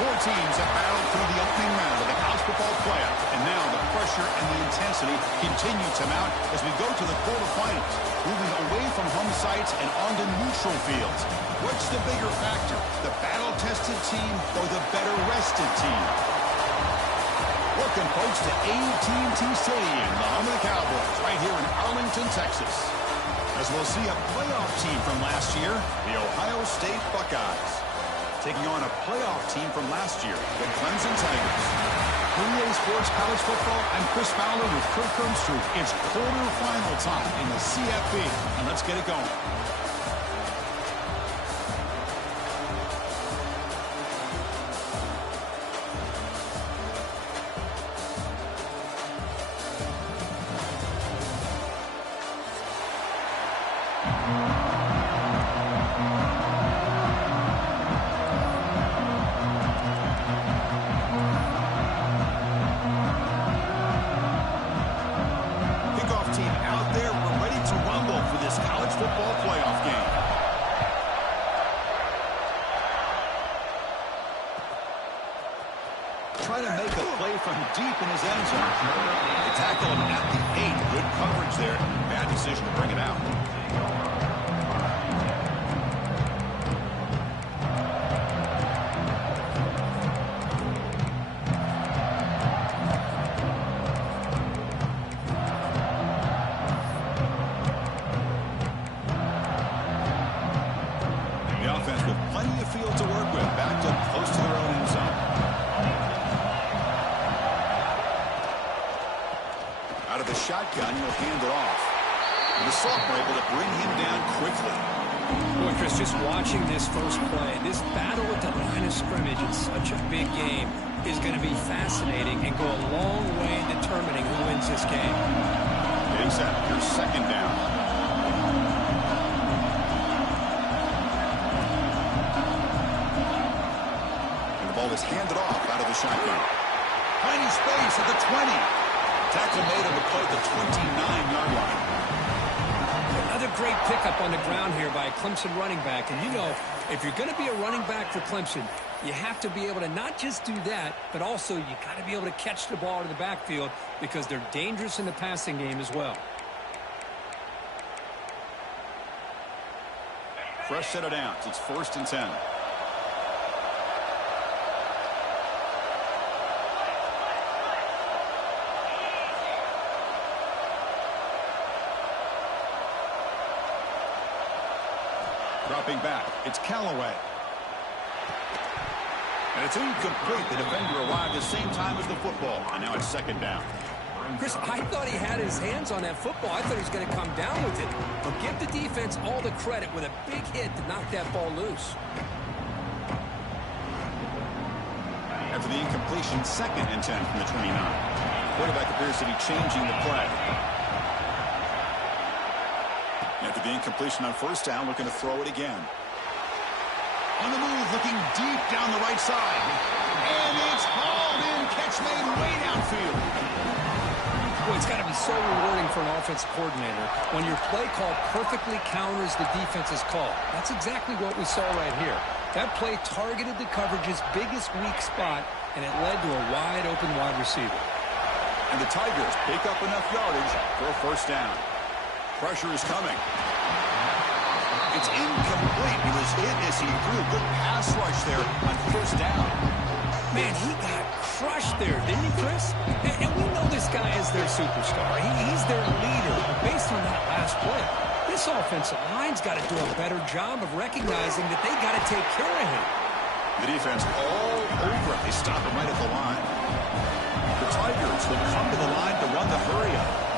Four teams have battled through the opening round of the college football playoff, and now the pressure and the intensity continue to mount as we go to the quarterfinals, moving away from home sites and onto neutral fields. What's the bigger factor, the battle-tested team or the better-rested team? Welcome, folks, to AT&T Stadium, the home of the Cowboys, right here in Arlington, Texas. As we'll see a playoff team from last year, the Ohio State Buckeyes, taking on a playoff team from last year, the Clemson Tigers. EA Sports College Football, I'm Chris Fowler with Kirk Hermstruth. It's quarterfinal time in the CFB, and let's get it going. Trying to make a play from deep in his end zone. They tackle him at the 8. Good coverage there. Bad decision to bring it out. The offense with plenty of field to work with, backed up close to their own end zone. Out of the shotgun, he'll hand it off. And the sophomore able to bring him down quickly. Boy, Chris, just watching this first play, this battle at the line of scrimmage in such a big game is going to be fascinating and go a long way in determining who wins this game. Getting set. Here's second down. And the ball is handed off out of the shotgun. Tiny space at the 20. Tackle made on the play at the 29-yard line. Another great pickup on the ground here by a Clemson running back. And you know, if you're going to be a running back for Clemson, you have to be able to not just do that, but also you got to be able to catch the ball in the backfield because they're dangerous in the passing game as well. Fresh set of downs. It's 1st and 10. Dropping back, it's Callaway. And it's incomplete. The defender arrived at the same time as the football. And now it's second down. Chris, I thought he had his hands on that football. I thought he was going to come down with it. But give the defense all the credit with a big hit to knock that ball loose. After the incompletion, 2nd and 10 from the 29. Quarterback appears to be changing the play. After the incompletion on 1st down, looking to throw it again. On the move, looking deep down the right side. And it's hauled in. Catch made way downfield. Boy, it's got to be so rewarding for an offensive coordinator when your play call perfectly counters the defense's call. That's exactly what we saw right here. That play targeted the coverage's biggest weak spot, and it led to a wide-open wide receiver. And the Tigers pick up enough yardage for a 1st down. Pressure is coming. It's incomplete. He was hit as he threw a good pass rush there on 1st down. Man, he got crushed there, didn't he, Chris? And we know this guy is their superstar. He's their leader. But based on that last play, this offensive line's got to do a better job of recognizing that they got to take care of him. The defense all over. They stop him right at the line. The Tigers will come to the line to run the hurry-up.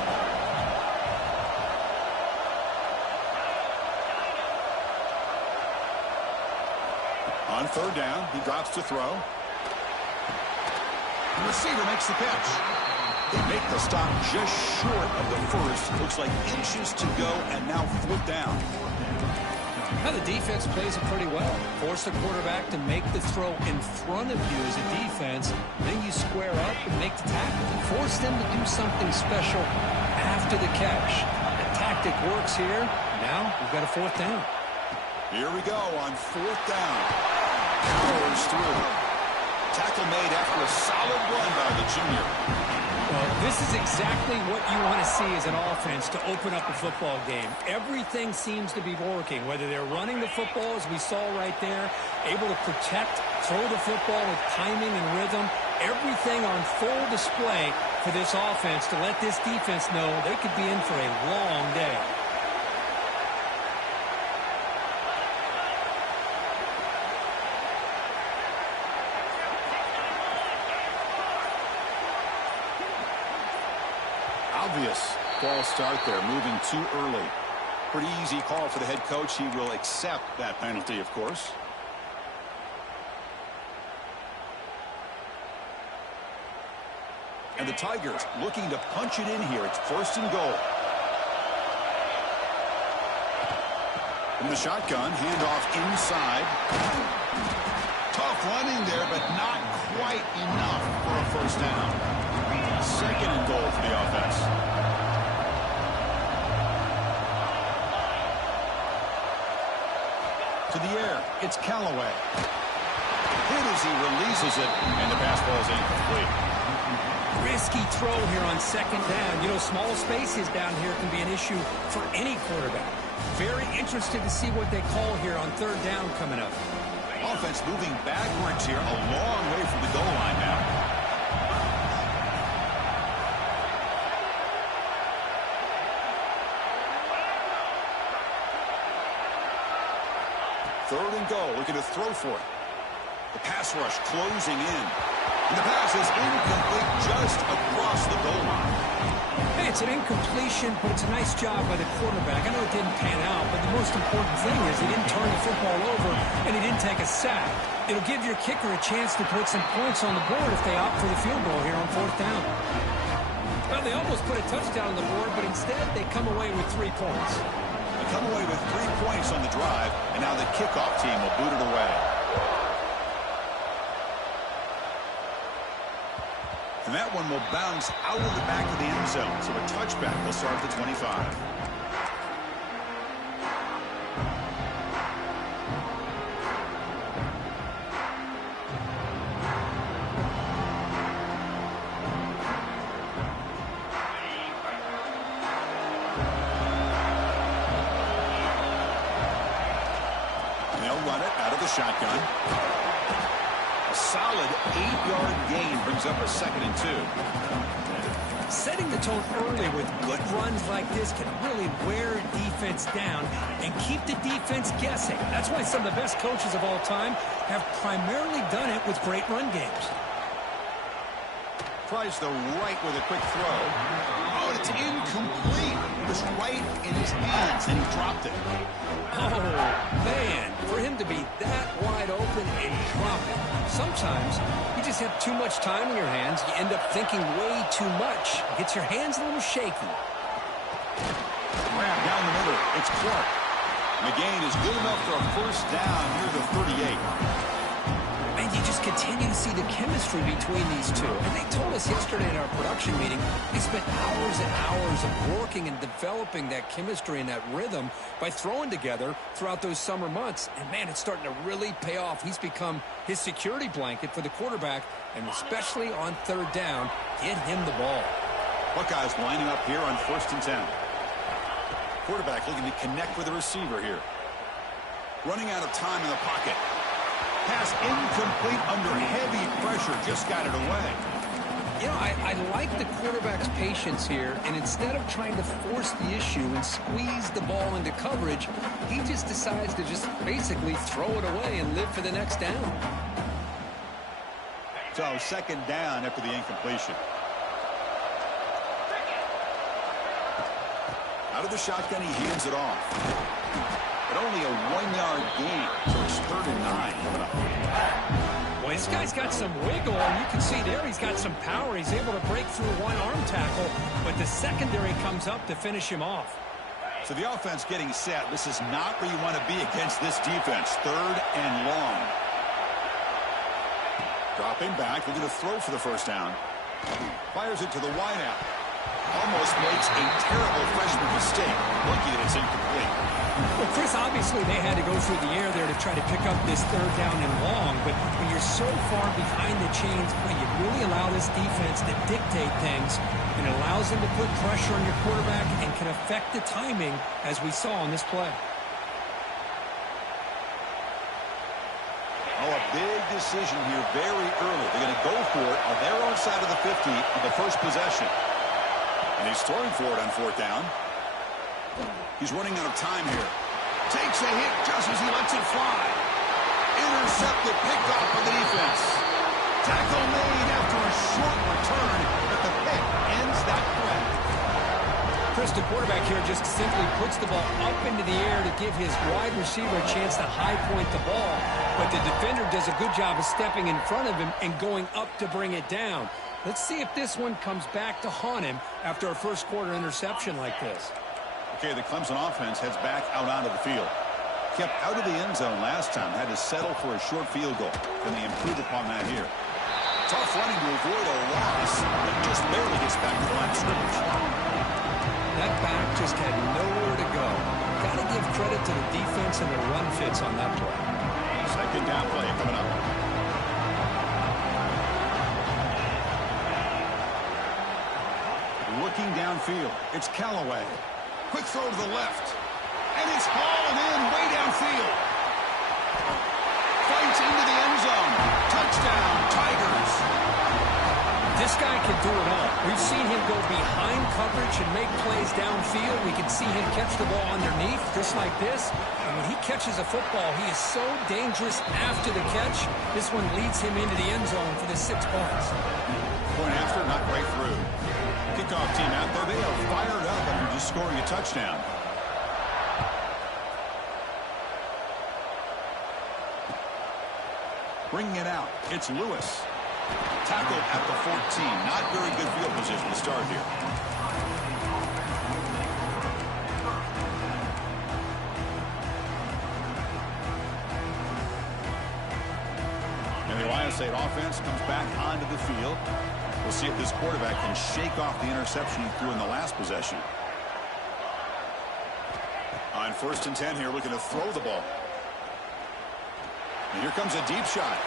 On 3rd down, he drops to throw. The receiver makes the catch. They make the stop just short of the 1st. Looks like inches to go, and now 4th down. Now the defense plays it pretty well. Force the quarterback to make the throw in front of you as a defense. Then you square up and make the tackle. Force them to do something special after the catch. The tactic works here. Now we've got a 4th down. Here we go on 4th down. Powers through. Tackle made after a solid run by the junior. Well, this is exactly what you want to see as an offense to open up a football game. Everything seems to be working, whether they're running the football, as we saw right there, able to protect, throw the football with timing and rhythm, everything on full display for this offense to let this defense know they could be in for a long day. Obvious false start there, moving too early. Pretty easy call for the head coach. He will accept that penalty, of course. And the Tigers looking to punch it in here. It's 1st and goal. From the shotgun, handoff inside. Tough running there, but not quite enough for a 1st down. 2nd and goal for the offense. To the air, it's Callaway. Hit as he releases it, and the pass ball is incomplete. Risky throw here on 2nd down. You know, small spaces down here can be an issue for any quarterback. Very interested to see what they call here on 3rd down coming up. Offense moving backwards here, a long way from the goal line now. 3rd and goal, looking to throw for it. The pass rush closing in. And the pass is incomplete just across the goal line. Hey, it's an incompletion, but it's a nice job by the quarterback. I know it didn't pan out, but the most important thing is he didn't turn the football over and he didn't take a sack. It'll give your kicker a chance to put some points on the board if they opt for the field goal here on 4th down. Well, they almost put a touchdown on the board, but instead they come away with 3 points. They come away with 3 points on the drive, and now the kickoff team will boot it away. And that one will bounce out of the back of the end zone, so a touchback will start at the 25. Shotgun. A solid 8-yard gain brings up a 2nd and 2. Setting the tone early with good runs like this can really wear a defense down and keep the defense guessing. That's why some of the best coaches of all time have primarily done it with great run games. Tries the right with a quick throw. Oh, it's incomplete. It was right in his hands, and he dropped it. Oh, man, for him to be that wide open and drop it. Sometimes you just have too much time in your hands. You end up thinking way too much. It gets your hands a little shaky. Down the middle, it's Clark. The gain is good enough for a 1st down near the 38. And you just continue to see the chemistry between these two. And they told us yesterday in our production meeting, they spent hours and hours of working and developing that chemistry and that rhythm by throwing together throughout those summer months. And, man, it's starting to really pay off. He's become his security blanket for the quarterback, and especially on 3rd down, get him the ball. Buckeyes lining up here on 1st and 10. Quarterback looking to connect with the receiver here. Running out of time in the pocket. Pass incomplete under heavy pressure. Just got it away. You know, I like the quarterback's patience here, and instead of trying to force the issue and squeeze the ball into coverage, he just decides to just basically throw it away and live for the next down. So 2nd down after the incompletion. Out of the shotgun, he hands it off. But only a 1-yard gain, so it's 3rd and 9. Well, this guy's got some wiggle, and you can see there he's got some power. He's able to break through one arm tackle, but the secondary comes up to finish him off. So the offense getting set. This is not where you want to be against this defense. 3rd and long. Dropping back, looking to throw for the 1st down. Fires it to the wideout. Almost makes a terrible freshman mistake. Lucky that it's incomplete. Well, Chris, obviously Obviously, they had to go through the air there to try to pick up this third down and long, but when you're so far behind the chains, boy, you really allow this defense to dictate things, and it allows them to put pressure on your quarterback and can affect the timing, as we saw on this play. Oh, a big decision here very early. They're going to go for it on their own side of the 50 on the first possession. And he's throwing for it on fourth down. He's running out of time here. Takes a hit just as he lets it fly. Intercepted, picked off by the defense. Tackle made after a short return, but the pick ends that threat. Chris, the quarterback here just simply puts the ball up into the air to give his wide receiver a chance to high point the ball, but the defender does a good job of stepping in front of him and going up to bring it down. Let's see if this one comes back to haunt him after a first quarter interception like this. Okay, the Clemson offense heads back out onto the field. Kept out of the end zone last time, had to settle for a short field goal. Can they improve upon that here? Tough running to avoid a loss, but just barely gets back to the line of scrimmage. That back just had nowhere to go. Got to give credit to the defense and their run fits on that play. Second down play coming up. Looking downfield, it's Callaway. Quick throw to the left. And it's hauled in way downfield. Fights into the end zone. Touchdown, Tigers. This guy can do it all. We've seen him go behind coverage and make plays downfield. We can see him catch the ball underneath, just like this. And when he catches a football, he is so dangerous after the catch. This one leads him into the end zone for the 6 points. Point after, not right through. Kickoff team out there. They are fired up after just scoring a touchdown. Bringing it out. It's Lewis. Tackled at the 14. Not very good field position to start here. And the Ohio State offense comes back onto the field. We'll see if this quarterback can shake off the interception he threw in the last possession. On 1st and 10 here, looking to throw the ball. And here comes a deep shot.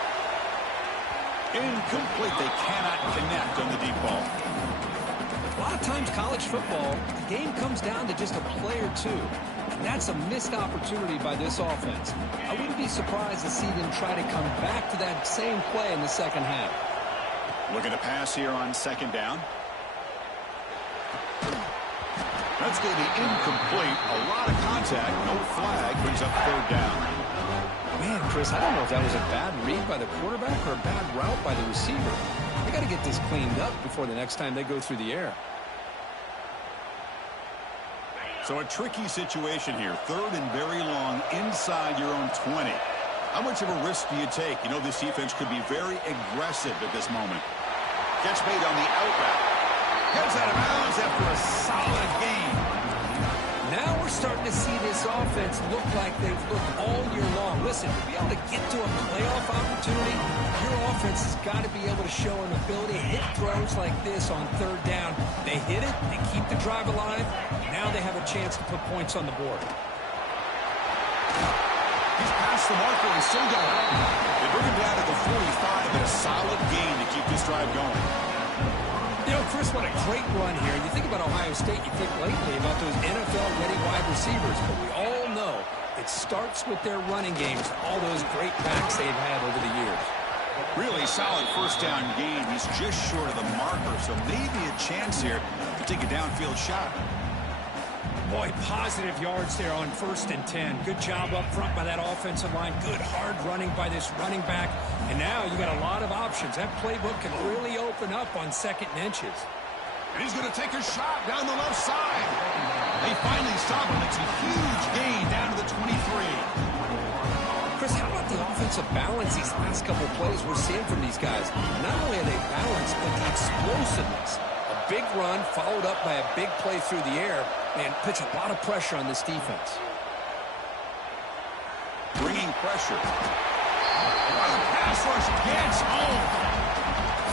Incomplete. They cannot connect on the deep ball. A lot of times college football, the game comes down to just a play or two. And that's a missed opportunity by this offense. I wouldn't be surprised to see them try to come back to that same play in the second half. Looking to pass here on 2nd down. That's going to be incomplete. A lot of contact. No flag. Brings up 3rd down. Man, Chris, I don't know if that was a bad read by the quarterback or a bad route by the receiver. They got to get this cleaned up before the next time they go through the air. So a tricky situation here. 3rd and very long inside your own 20. How much of a risk do you take? You know this defense could be very aggressive at this moment. Catch made on the out route. Heads out of bounds after a solid game. Now we're starting to see this offense look like they've looked all year long. Listen, to be able to get to a playoff opportunity, your offense has got to be able to show an ability to hit throws like this on 3rd down. They hit it, they keep the drive alive. Now they have a chance to put points on the board. He's past the marker and still going. They bring him down to the 45 and a solid gain to keep this drive going. You know, Chris, what a great run here. You think about Ohio State, you think lately about those NFL-ready wide receivers, but we all know it starts with their running games, all those great backs they've had over the years. Really solid 1st down game. He's just short of the marker, so maybe a chance here to take a downfield shot. Boy, positive yards there on 1st and 10. Good job up front by that offensive line. Good hard running by this running back. And now you got a lot of options. That playbook can really open up on 2nd and inches. And he's going to take a shot down the left side. They finally stop him. It's a huge gain down to the 23. Chris, how about the offensive balance these last couple plays we're seeing from these guys? Not only are they balanced, but the explosiveness. A big run followed up by a big play through the air. And puts a lot of pressure on this defense. Bringing pressure. The pass rush gets home.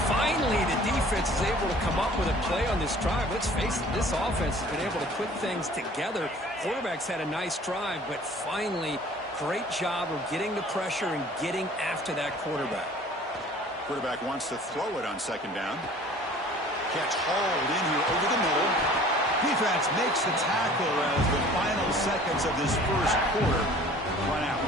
Finally, the defense is able to come up with a play on this drive. Let's face it, this offense has been able to put things together. Quarterback's had a nice drive, but finally, great job of getting the pressure and getting after that quarterback. Quarterback wants to throw it on second down. Catch hauled in here over the middle. Defense makes the tackle as the final seconds of this first quarter run out.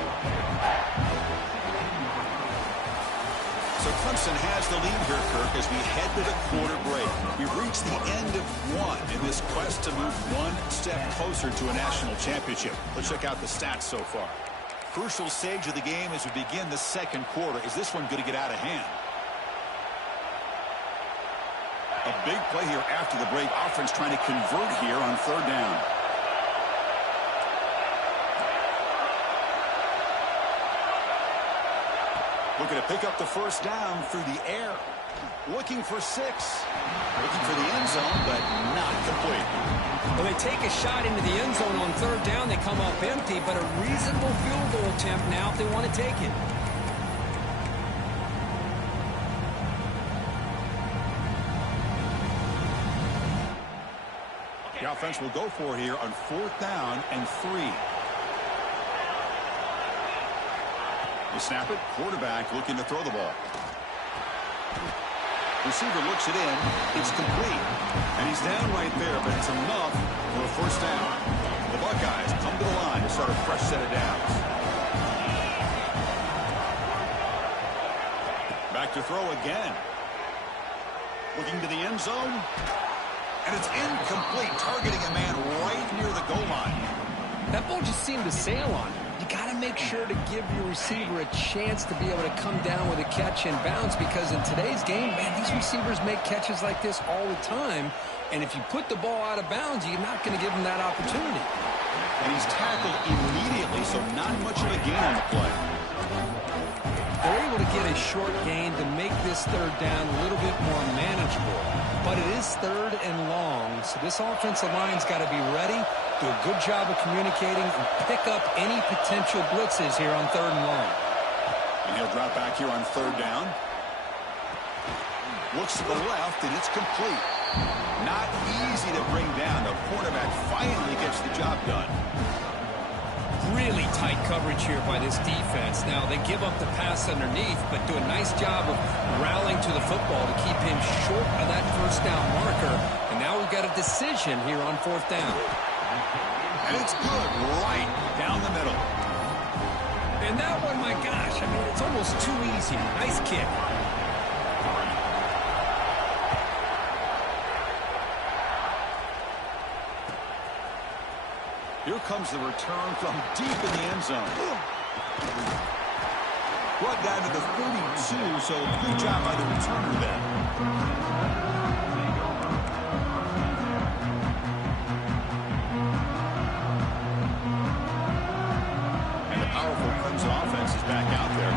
So Clemson has the lead here, Kirk, as we head to the quarter break. We've reached the end of one in this quest to move one step closer to a national championship. Let's check out the stats so far. Crucial stage of the game as we begin the second quarter. Is this one going to get out of hand? A big play here after the break. Offense trying to convert here on third down. Looking to pick up the first down through the air. Looking for 6. Looking for the end zone, but not complete. Well, they take a shot into the end zone on third down. They come up empty, but a reasonable field goal attempt now if they want to take it. The offense will go for here on 4th down and 3. They snap it. Quarterback looking to throw the ball. Receiver looks it in. It's complete. And he's down right there, but it's enough for a first down. The Buckeyes come to the line to start a fresh set of downs. Back to throw again. Looking to the end zone. And it's incomplete, targeting a man right near the goal line. That ball just seemed to sail on him. You got to make sure to give your receiver a chance to be able to come down with a catch and bounce, because in today's game, man, these receivers make catches like this all the time. And if you put the ball out of bounds, you're not going to give them that opportunity. And he's tackled immediately, so not much of a gain on the play. They're able to get a short gain to make this third down a little bit more manageable. But it is third and long, so this offensive line's got to be ready, do a good job of communicating, and pick up any potential blitzes here on third and long. And he'll drop back here on third down. Looks to the left, and it's complete. Not easy to bring down. The quarterback finally gets the job done. Really tight coverage here by this defense. Now, they give up the pass underneath, but do a nice job of rallying to the football to keep him short of that first down marker. And now we've got a decision here on 4th down. And it's good, right down the middle. And that one, my gosh, I mean, it's almost too easy. Nice kick. Here comes the return from deep in the end zone. Brought down to the 32, so good job by the returner there. And the powerful Clemson offense is back out there.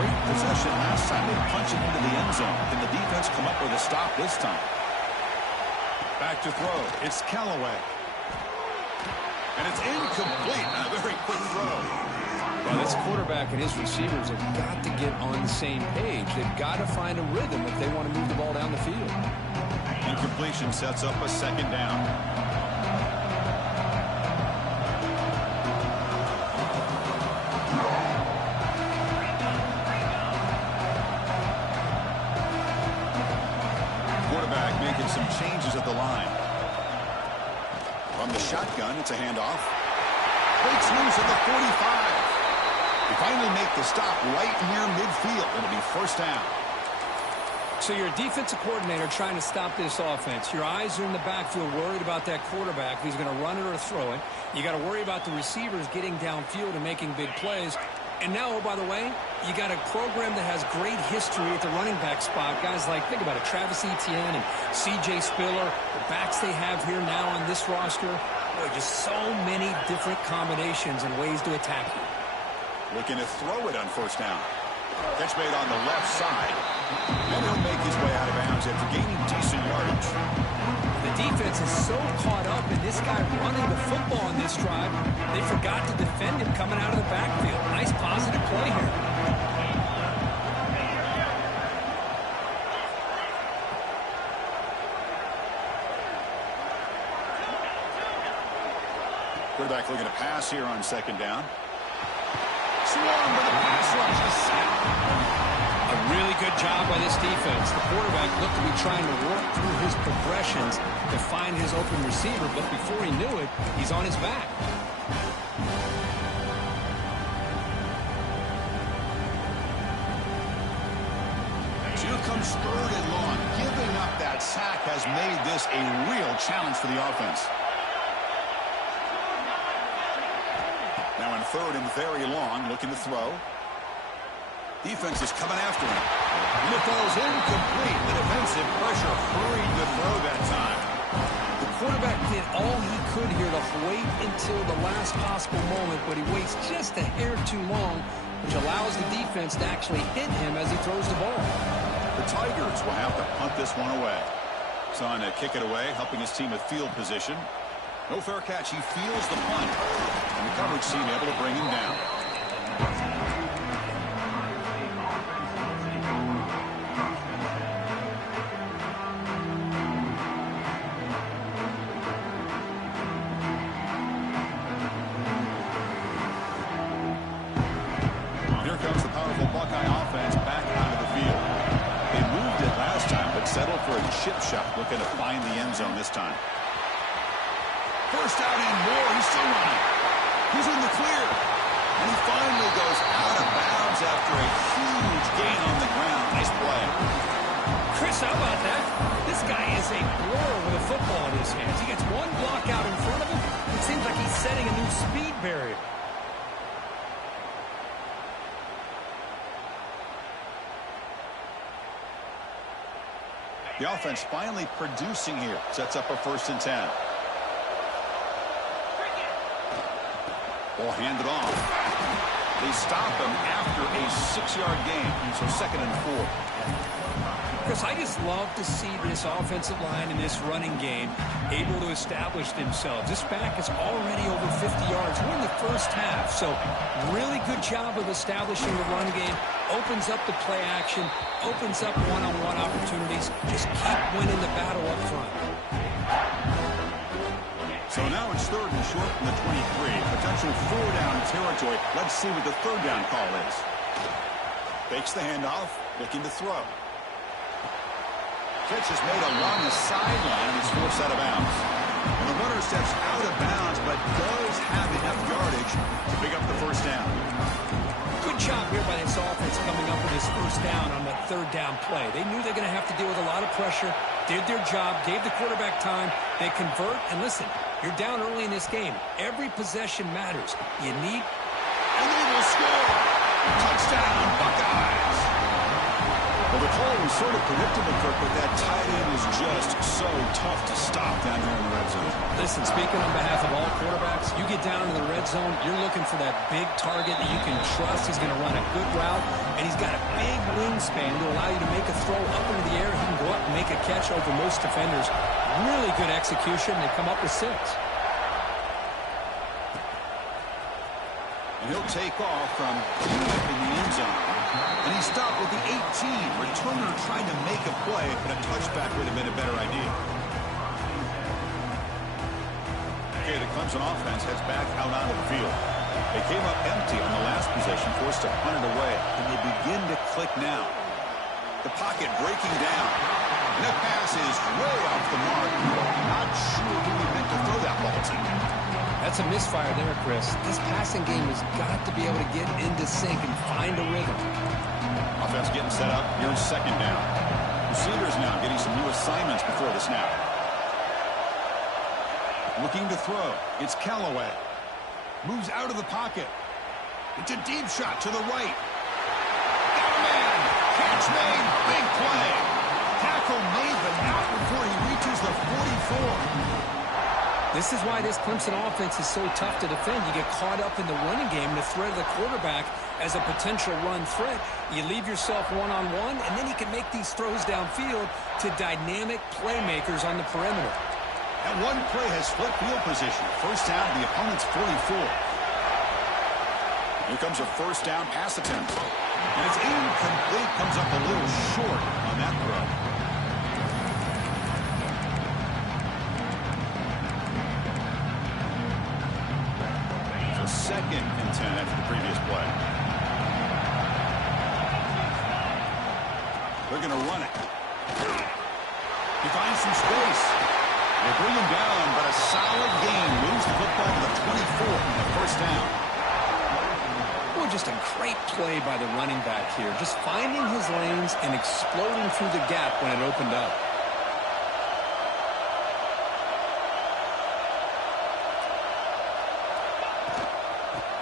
Great possession last time. They punch it into the end zone. Can the defense come up with a stop this time? Back to throw. It's Callaway. And it's incomplete. A very quick throw. Well, this quarterback and his receivers have got to get on the same page. They've got to find a rhythm if they want to move the ball down the field. Incompletion sets up a second down. Quarterback making some changes at the line. From the shotgun, it's a handoff. Breaks loose at the 45. They finally make the stop right near midfield. It'll be first down. So you're a defensive coordinator trying to stop this offense. Your eyes are in the backfield, worried about that quarterback who's going to run it or throw it. You got to worry about the receivers getting downfield and making big plays. And now, oh, by the way, you got a program that has great history at the running back spot. Guys like, think about it, Travis Etienne and C.J. Spiller, the backs they have here now on this roster. Boy, just so many different combinations and ways to attack you. Looking to throw it on first down. Catch made on the left side. And he'll make his way out of bounds after gaining decent yardage. The defense is so caught up in this guy running the football on this drive, they forgot to defend him coming out of the backfield. Nice positive play here. Quarterback looking to pass here on second down. Swarmed by the pass rush. A sack. A really good job by this defense. The quarterback looked to be trying to work through his progressions to find his open receiver, but before he knew it, he's on his back. Here comes third and long. Giving up that sack has made this a real challenge for the offense. Now in third and very long, looking to throw. Defense is coming after him. And the ball's incomplete. The defensive pressure hurried the throw that time. The quarterback did all he could here to wait until the last possible moment, but he waits just a hair too long, which allows the defense to actually hit him as he throws the ball. The Tigers will have to punt this one away. He's on to kick it away, helping his team with field position. No fair catch. He feels the punt. And the coverage team able to bring him down. Here comes the powerful Buckeye offense back onto the field. They moved it last time, but settled for a chip shot, looking to find the end zone this time. First out and more. He's still running. He's in the clear. And he finally goes out of bounds after a huge gain on the ground. Nice play. Chris, how about that? This guy is a blur with a football in his hands. He gets one block out in front of him. It seems like he's setting a new speed barrier. The offense finally producing here. Sets up a 1st and 10. Ball handed off. They stop him after a 6-yard gain. So 2nd and 4. Chris, I just love to see this offensive line in this running game able to establish themselves. This back is already over 50 yards. We're in the first half, so really good job of establishing the run game. Opens up the play action, opens up one-on-one opportunities. Just keep winning the battle up front. So now it's 3rd and short from the 23. Potential 4-down territory. Let's see what the 3rd down call is. Fakes the handoff, looking to throw. Catch is made along the sideline, and he's forced out of bounds. And the runner steps out of bounds, but does have enough yardage to pick up the 1st down. Good job here by this offense coming up with this 1st down on the 3rd down play. They knew they're going to have to deal with a lot of pressure, did their job, gave the quarterback time. They convert, and listen, you're down early in this game. Every possession matters. You need... And they will score! Touchdown, Buckeyes! Well, the call was sort of predictable, Kirk, but that tight end is just so tough to stop down here in the red zone. Listen, speaking on behalf of all quarterbacks, you get down into the red zone, you're looking for that big target that you can trust. He's going to run a good route, and he's got a big wingspan to allow you to make a throw up into the air. He can go up and make a catch over most defenders. Really good execution. They come up with 6. And he'll take off from deep in the end zone. And he stopped with the 18. Returner trying to make a play, but a touchback would have been a better idea. Okay, the Clemson offense heads back out onto the field. They came up empty on the last possession, forced to punt it away. And they begin to click now. The pocket breaking down. And that pass is way off the mark. Not sure who he meant to throw that ball to. That's a misfire there, Chris. This passing game has got to be able to get into sync and find a rhythm. Offense getting set up. Here in 2nd down. Receivers now getting some new assignments before the snap. Looking to throw. It's Callaway. Moves out of the pocket. It's a deep shot to the right. Got a man. Catch made. Big play. Tackle made, but not before he reaches the 44. This is why this Clemson offense is so tough to defend. You get caught up in the running game, the threat of the quarterback as a potential run threat. You leave yourself one-on-one, and then you can make these throws downfield to dynamic playmakers on the perimeter. And one play has flipped field position. 1st down to the opponent's 44. Here comes a 1st down pass attempt. And it's incomplete. Comes up a little short on that throw. 2nd and 10 after the previous play. They're going to run it. He finds some space. They bring him down, but a solid gain moves the football to the 24 and the first down. Well, just a great play by the running back here. Just finding his lanes and exploding through the gap when it opened up.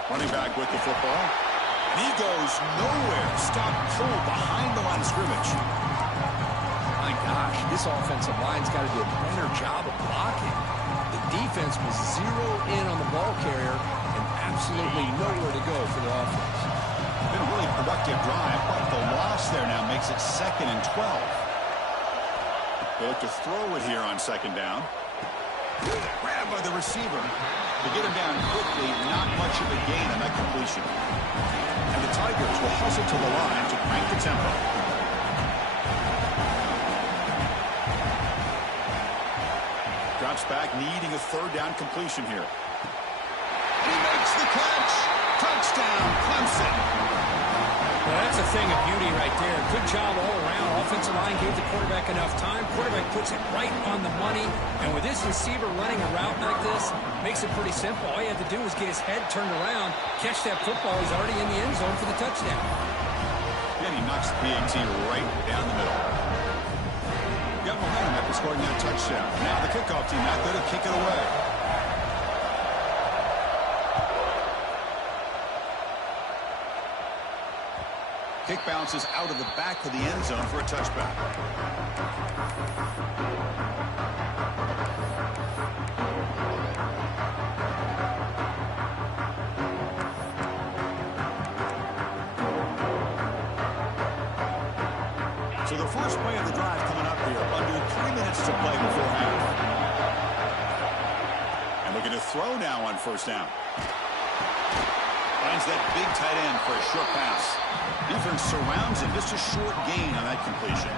Running back with the football. And he goes nowhere. Stop cold behind the line of scrimmage. My gosh, this offensive line's got to do a better job of blocking. The defense was zeroed in on the ball carrier and absolutely nowhere to go for the offense. Been a really productive drive, but the loss there now makes it 2nd and 12. They look to throw it here on 2nd down. Grabbed by the receiver. To get him down quickly, not much of a gain on that completion. And the Tigers will hustle to the line to crank the tempo. Drops back, needing a 3rd down completion here. He makes the catch. Touchdown, Clemson. Well, that's a thing of beauty right there. Good job all around. Offensive line gave the quarterback enough time. Quarterback puts it right on the money. And with this receiver running a route like this, makes it pretty simple. All you have to do is get his head turned around, catch that football. He's already in the end zone for the touchdown. And he knocks the PAT right down the middle. Got momentum after scoring that touchdown. Now the kickoff team out there to kick it away. Kick bounces out of the back of the end zone for a touchback. So the first play of the drive coming up here, under 3 minutes to play before half. And looking to throw now on 1st down. Finds that big tight end for a short pass. Defense surrounds him. Just a short gain on that completion.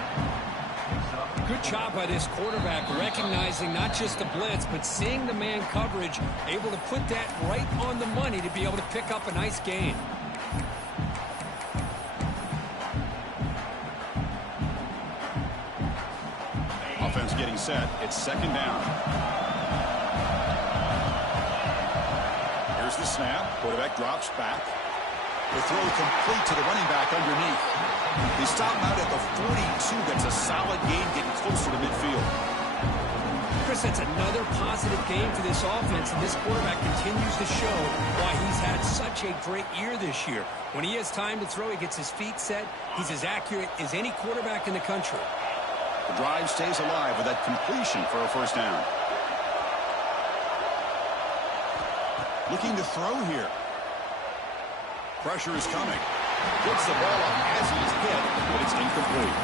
Good job by this quarterback, recognizing not just the blitz, but seeing the man coverage, able to put that right on the money to be able to pick up a nice gain. Offense getting set. It's 2nd down. Here's the snap. Quarterback drops back. The throw complete to the running back underneath. They stop him out at the 42. That's a solid gain, getting closer to midfield. Chris, that's another positive game for this offense, and this quarterback continues to show why he's had such a great year this year. When he has time to throw, he gets his feet set. He's as accurate as any quarterback in the country. The drive stays alive with that completion for a 1st down. Looking to throw here. Pressure is coming. Gets the ball up as he's hit, but it's incomplete.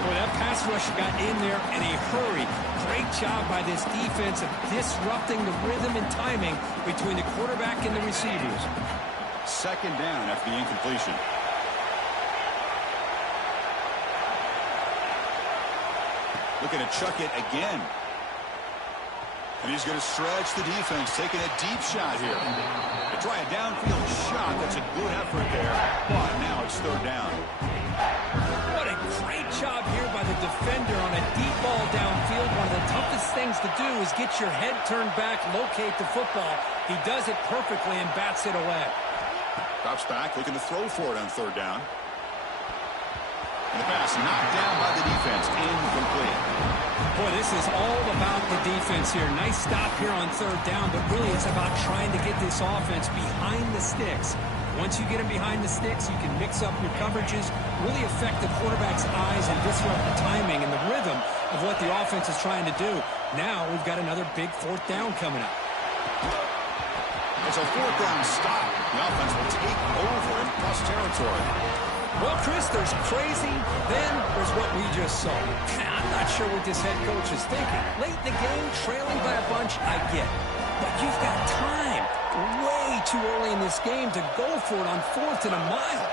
Boy, that pass rush got in there in a hurry. Great job by this defense of disrupting the rhythm and timing between the quarterback and the receivers. 2nd down after the incompletion. Looking to chuck it again. And he's going to stretch the defense, taking a deep shot here. They try a downfield shot. That's a good effort there. But now it's 3rd down. What a great job here by the defender on a deep ball downfield. One of the toughest things to do is get your head turned back, locate the football. He does it perfectly and bats it away. Drops back, looking to throw for it on 3rd down. And the pass knocked down by the defense. Incomplete. Boy, this is all about the defense here. Nice stop here on 3rd down, but really it's about trying to get this offense behind the sticks. Once you get them behind the sticks, you can mix up your coverages, really affect the quarterback's eyes and disrupt the timing and the rhythm of what the offense is trying to do. Now we've got another big 4th down coming up. It's a 4th down stop. The offense will take over in plus territory. Well, Chris, there's crazy, then there's what we just saw. I'm not sure what this head coach is thinking. Late in the game, trailing by a bunch, I get it. But you've got time, way too early in this game, to go for it on 4th and a mile.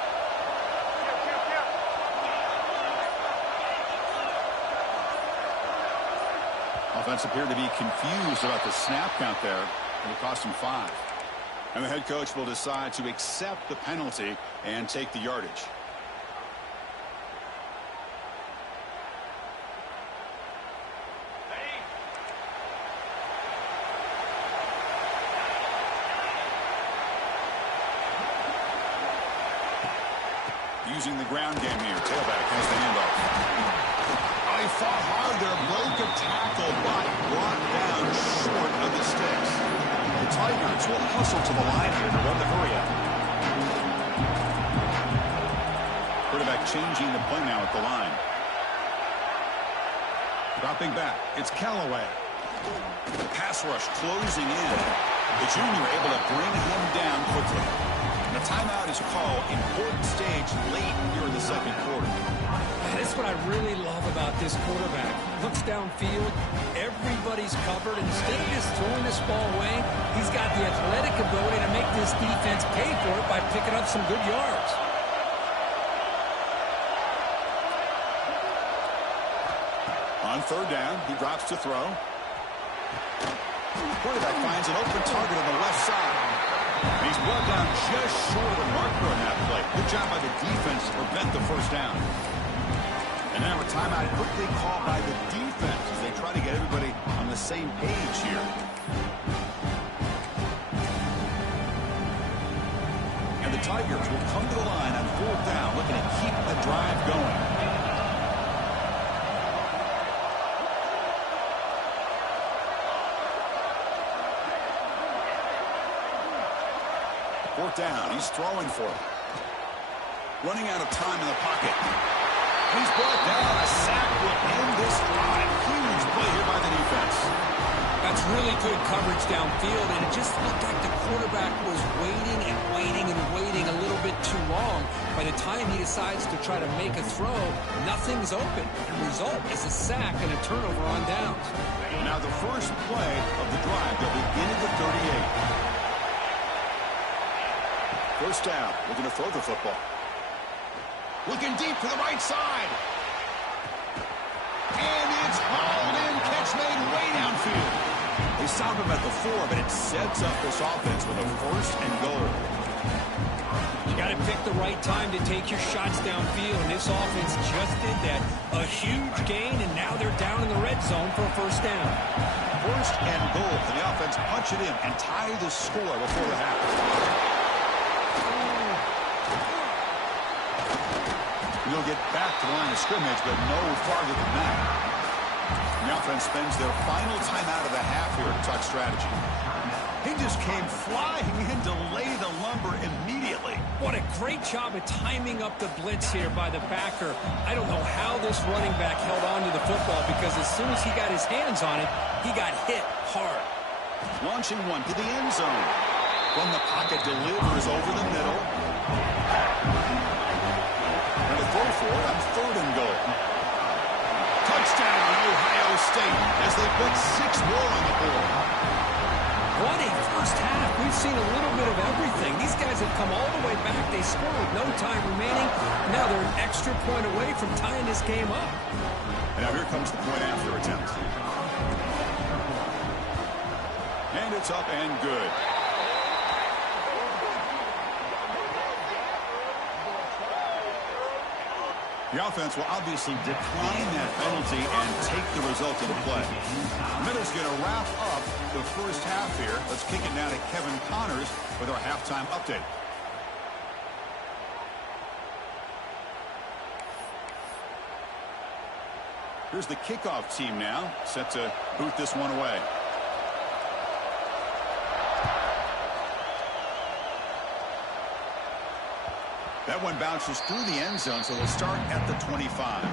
Offense appeared to be confused about the snap count there, and it cost him 5. And the head coach will decide to accept the penalty and take the yardage. Using the ground game here. Tailback has the handoff. Oh, he fought hard there. Broke a tackle, but brought down short of the sticks. The Tigers will hustle to the line here to run the hurry up. Quarterback changing the play now at the line. Dropping back. It's Callaway. The pass rush closing in. The junior able to bring him down quickly. The timeout is called. Important stage late here in the second quarter. That's what I really love about this quarterback. Looks downfield, everybody's covered. Instead of just throwing this ball away, he's got the athletic ability to make this defense pay for it by picking up some good yards. On third down, he drops to throw. Quarterback finds an open target on the left side. And he's brought down just short of the marker on that play. Good job by the defense to prevent the first down. And now a timeout quickly called by the defense as they try to get everybody on the same page here. And the Tigers will come to the line on fourth down, looking to keep the drive going. Fourth down, he's throwing for it. Running out of time in the pocket. He's brought down. A sack will end this drive. Huge play here by the defense. That's really good coverage downfield, and it just looked like the quarterback was waiting and waiting and waiting a little bit too long. By the time he decides to try to make a throw, nothing's open. The result is a sack and a turnover on downs. Now the first play of the drive, they'll begin at the 38. First down, looking to throw the football. Looking deep to the right side. And it's hauled in. Catch made way downfield. They stop him at the 4, but it sets up this offense with a first and goal. You got to pick the right time to take your shots downfield, and this offense just did that. A huge gain, and now they're down in the red zone for a first down. First and goal. The offense punch it in and tie the score before the half. He'll get back to the line of scrimmage, but no farther than that. The offense spends their final timeout of the half here to talk strategy. He just came flying in to lay the lumber immediately. What a great job of timing up the blitz here by the backer. I don't know how this running back held on to the football, because as soon as he got his hands on it, he got hit hard. Launching one to the end zone. From the pocket, delivers over the middle. And to throw for it on third and goal. Touchdown, Ohio State, as they put 6 more on the board. What a first half. We've seen a little bit of everything. These guys have come all the way back. They scored with no time remaining. Now they're an extra point away from tying this game up. And now here comes the point after attempt. And it's up and good. The offense will obviously decline that penalty and take the result of the play. Minutes going to wrap up the first half here. Let's kick it now to Kevin Connors with our halftime update. Here's the kickoff team now, set to boot this one away. That one bounces through the end zone, so they'll start at the 25.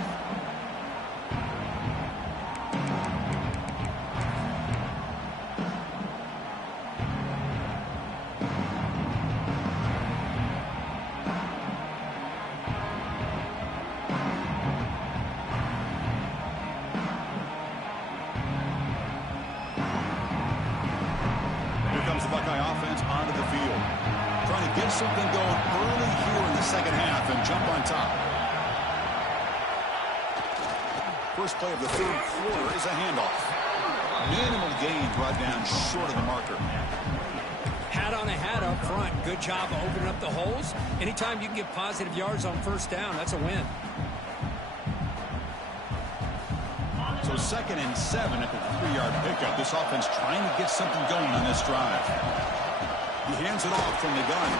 Here comes the Buckeye offense onto the field. Trying to get something going early here in the second half and jump on top. First play of the third quarter is a handoff. Minimal gain brought down short of the marker. Had hat on a hat up front. Good job of opening up the holes. Anytime you can get positive yards on first down, that's a win. So 2nd and 7 at the 3-yard pickup. This offense trying to get something going on this drive. He hands it off from the gun,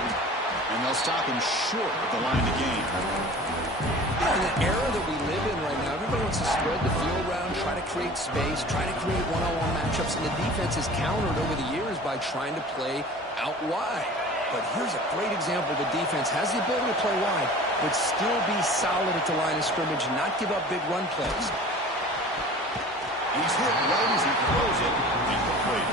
and they'll stop him short of the line to gain. In the era that we live in right now, everybody wants to spread the field around, try to create space, try to create one-on-one matchups, and the defense has countered over the years by trying to play out wide. But here's a great example. The defense has the ability to play wide, but still be solid at the line of scrimmage, not give up big run plays. He's hit right as he throws it, incomplete.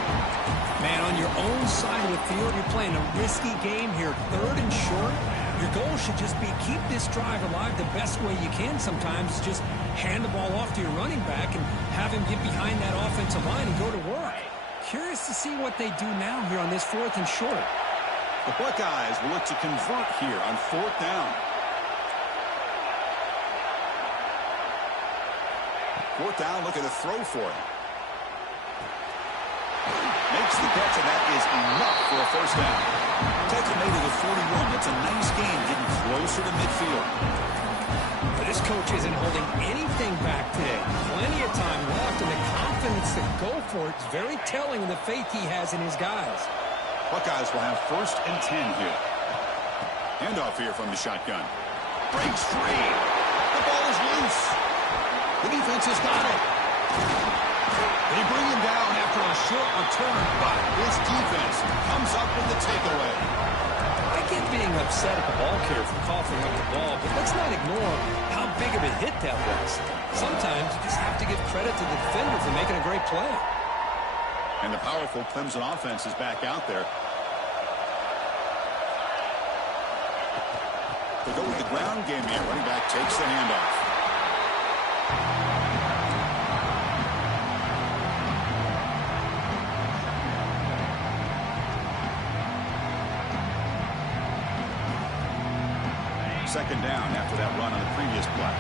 Man, on your own side of the field, you're playing a risky game here. 3rd and short. Your goal should just be keep this drive alive the best way you can sometimes. Just hand the ball off to your running back and have him get behind that offensive line and go to work. Curious to see what they do now here on this 4th and short. The Buckeyes will look to convert here on 4th down. 4th down, looking to throw for it. Makes the catch, and that is enough for a first down. Takes it made to the 41. That's a nice game, getting closer to midfield. But this coach isn't holding anything back today. Plenty of time left, and the confidence to go for it is very telling of the faith he has in his guys. Buckeyes will have 1st and 10 here. Handoff here from the shotgun. Breaks free. The ball is loose. The defense has got it. They bring him down after a short return, but this defense comes up with the takeaway. I get being upset at the ball carrier for coughing up the ball, but let's not ignore how big of a hit that was. Sometimes you just have to give credit to the defender for making a great play. And the powerful Clemson offense is back out there. They go with the ground game here. Running back takes the handoff. Second down after that run on the previous play.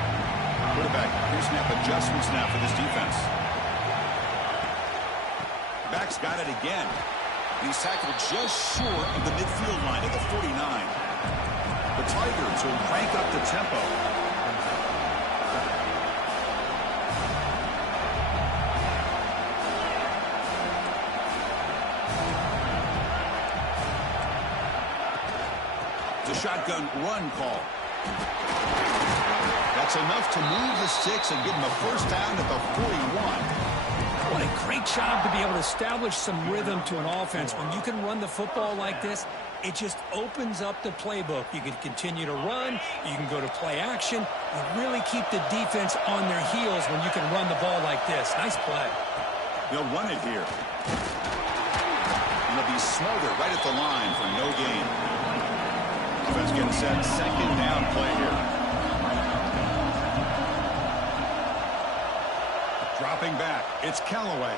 Quarterback, here's snap adjustments now for this defense. Back's got it again. He's tackled just short of the midfield line at the 49. The Tigers will crank up the tempo. The shotgun run call. That's enough to move the sticks and give him a first down at the 41. What a great job to be able to establish some rhythm to an offense. When you can run the football like this, it just opens up the playbook. You can continue to run. You can go to play action. You really keep the defense on their heels when you can run the ball like this. Nice play. They'll run it here. And they'll be smothered right at the line for no gain. Offense getting set. Second down play here. Dropping back. It's Callaway.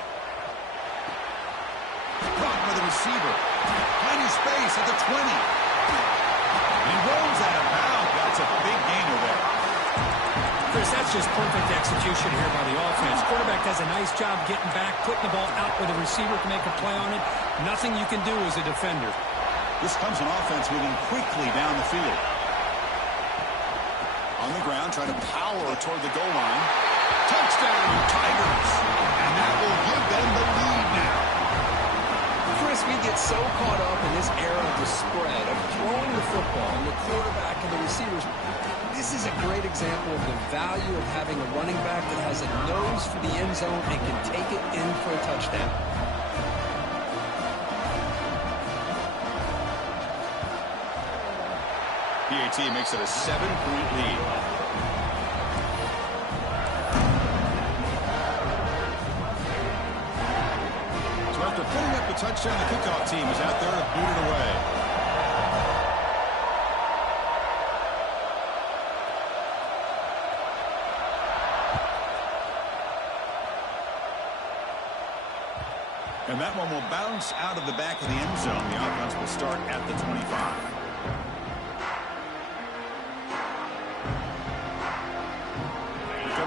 Caught by the receiver. Plenty of space at the 20. And he rolls out of bounds. That's a big gainer there. Chris, that's just perfect execution here by the offense. Quarterback does a nice job getting back, putting the ball out where the receiver can make a play on it. Nothing you can do as a defender. This comes an offense moving quickly down the field. On the ground, trying to power toward the goal line. Touchdown, Tigers! And that will give them the lead now. Chris, we get so caught up in this era of the spread, of throwing the football, and the quarterback and the receivers. This is a great example of the value of having a running back that has a nose for the end zone and can take it in for a touchdown. PAT makes it a 7-point lead. So after putting up the touchdown, the kickoff team is out there to boot it away. And that one will bounce out of the back of the end zone. The offense will start at the 25.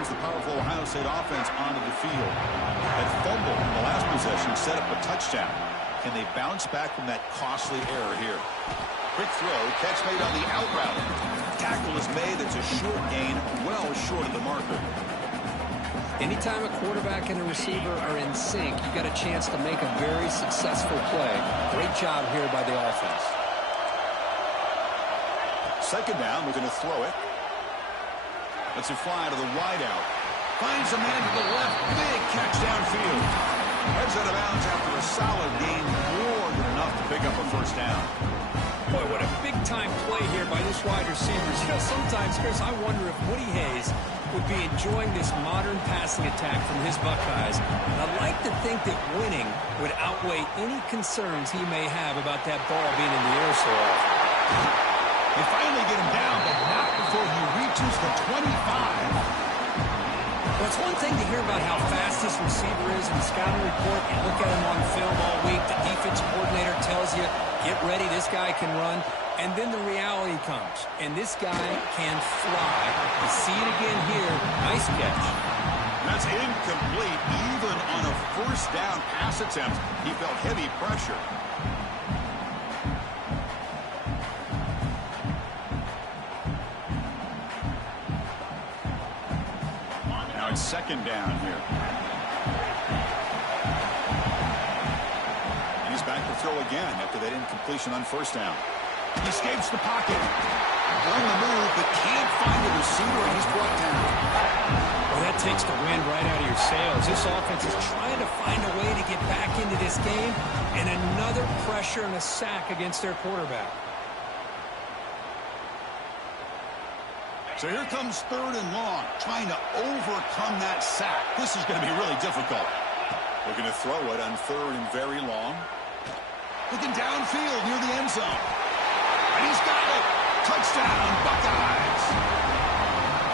The powerful Ohio State offense onto the field. That fumble in the last possession set up a touchdown. Can they bounce back from that costly error here? Quick throw, catch made on the out route. Tackle is made. It's a short gain, well short of the marker. Anytime a quarterback and a receiver are in sync, you got a chance to make a very successful play. Great job here by the offense. Second down, we're going to throw it. Let's it fly to the wide out. Finds a man to the left. Big catch downfield. Heads out of bounds after a solid gain, more than enough to pick up a first down. Boy, what a big-time play here by this wide receiver. You know, sometimes, Chris, I wonder if Woody Hayes would be enjoying this modern passing attack from his Buckeyes. I'd like to think that winning would outweigh any concerns he may have about that ball being in the air so often. They finally get him down, but not before he reaches the 25. Well, it's one thing to hear about how fast this receiver is in the scouting report. You look at him on film all week. The defense coordinator tells you, get ready, this guy can run. And then the reality comes, and this guy can fly. You see it again here. Nice catch. That's incomplete. Even on a first down pass attempt, he felt heavy pressure. Now it's second down here. And he's back to throw again after that incompletion on first down. He escapes the pocket. On the move, but can't find the receiver, and he's brought down. Well, that takes the wind right out of your sails. This offense is trying to find a way to get back into this game, and another pressure and a sack against their quarterback. So here comes third and long, trying to overcome that sack. This is going to be really difficult. We're going to throw it on third and very long. Looking downfield near the end zone. And he's got it. Touchdown, Buckeyes.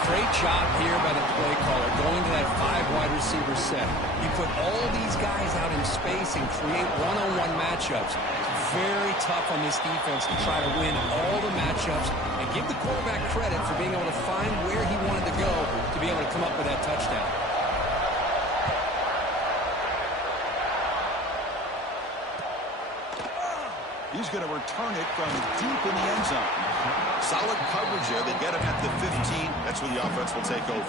Great job here by the play caller, going to that 5 wide receiver set. You put all these guys out in space and create one-on-one matchups. It's very tough on this defense to try to win all the matchups and give the quarterback credit for being able to find where he wanted to go to be able to come up with that touchdown. He's going to return it from deep in the end zone. Solid coverage there. They get him at the 15. That's where the offense will take over.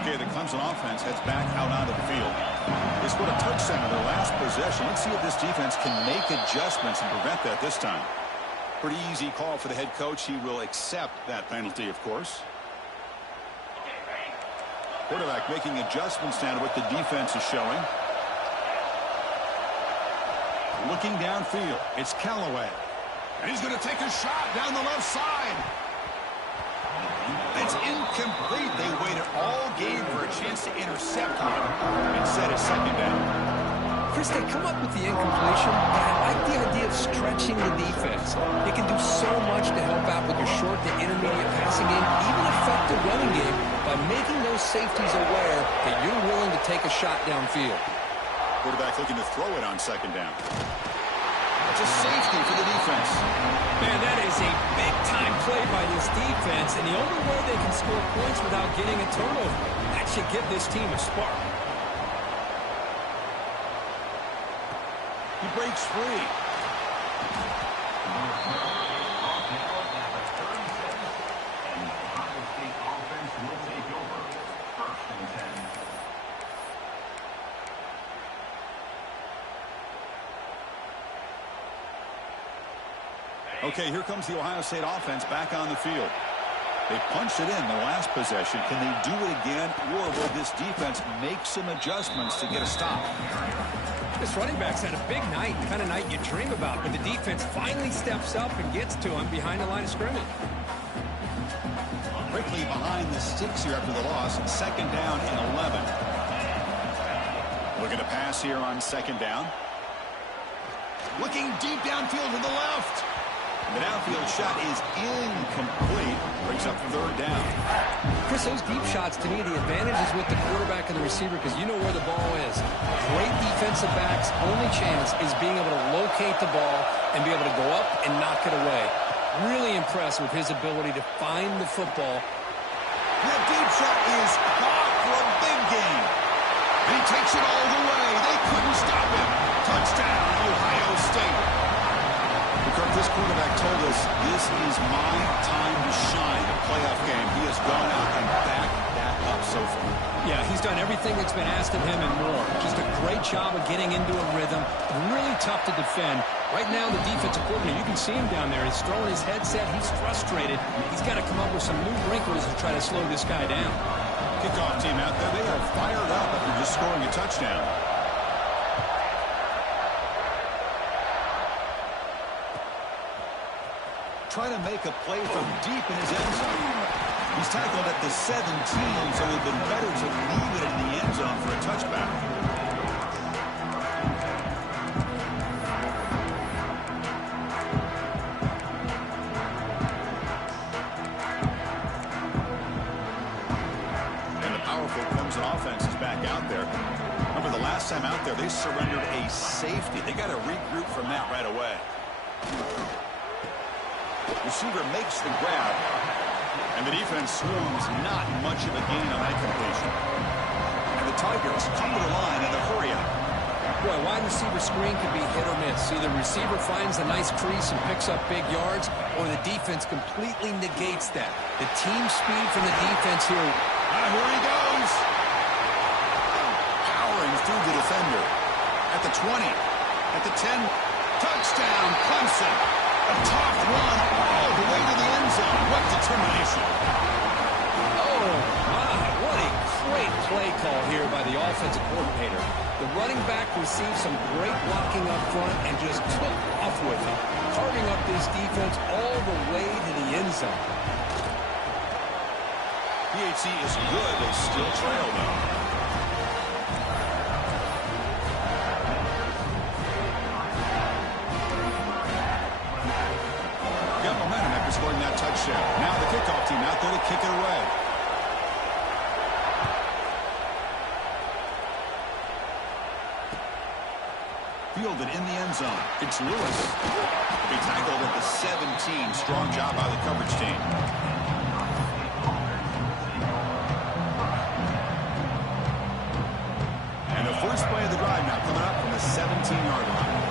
Okay, the Clemson offense heads back out onto the field. They scored a touchdown in their last possession. Let's see if this defense can make adjustments and prevent that this time. Pretty easy call for the head coach. He will accept that penalty, of course. Quarterback making adjustments down to what the defense is showing. Looking downfield. It's Callaway. And he's going to take a shot down the left side. It's incomplete. They waited all game for a chance to intercept him. Instead, it's second down. Chris, they come up with the incompletion, but I like the idea of stretching the defense. It can do so much to help out with your short to intermediate passing game, even affect the running game by making those safeties aware that you're willing to take a shot downfield. Quarterback looking to throw it on second down. It's a safety for the defense. Man, that is a big-time play by this defense, and the only way they can score points without getting a turnover. That should give this team a spark. He breaks free. Okay, here comes the Ohio State offense back on the field. They punched it in the last possession. Can they do it again, or will this defense make some adjustments to get a stop? This running back's had a big night, the kind of night you dream about, but the defense finally steps up and gets to him behind the line of scrimmage. Quickly behind the sticks here after the loss. Second down and 11. Looking to pass here on second down. Looking deep downfield to the left. The downfield shot is incomplete. Brings up third down. Chris, those deep shots, to me, the advantage is with the quarterback and the receiver because you know where the ball is. Great defensive backs' only chance is being able to locate the ball and be able to go up and knock it away. Really impressed with his ability to find the football. That deep shot is caught for a big gain. And he takes it all the way. They couldn't stop him. Touchdown, Ohio State. Kirk, this quarterback told us this is my time to shine. A playoff game. He has gone out and backed that up so far. Yeah, he's done everything that's been asked of him and more. Just a great job of getting into a rhythm. Really tough to defend. Right now, the defensive coordinator, you can see him down there. He's throwing his headset. He's frustrated. He's got to come up with some new wrinkles to try to slow this guy down. Kickoff team out there. They are fired up after just scoring a touchdown. Trying to make a play from deep in his end zone. He's tackled at the 17, so it would have been better to leave it in the end zone for a touchback. And the powerful Clemson offense is back out there. Remember the last time out there, they surrendered a safety. They got to regroup from that right away. Receiver makes the grab. And the defense swoops not much of a gain on that completion. And the Tigers come to the line in a hurry up. Boy, wide receiver screen can be hit or miss. Either receiver finds a nice crease and picks up big yards, or the defense completely negates that. The team speed from the defense here. Here he goes. Powering through the defender. At the 20. At the 10. Touchdown, Clemson. A tough run all the way to the end zone. What determination. Oh, my. What a great play call here by the offensive coordinator. The running back received some great blocking up front and just took off with it, carving up this defense all the way to the end zone. PHC is good. They still trail, though. Scoring that touchdown. Now the kickoff team out there to kick it away. Fielded in the end zone. It's Lewis. He tackled at the 17. Strong job by the coverage team. And the first play of the drive now coming up from the 17-yard line.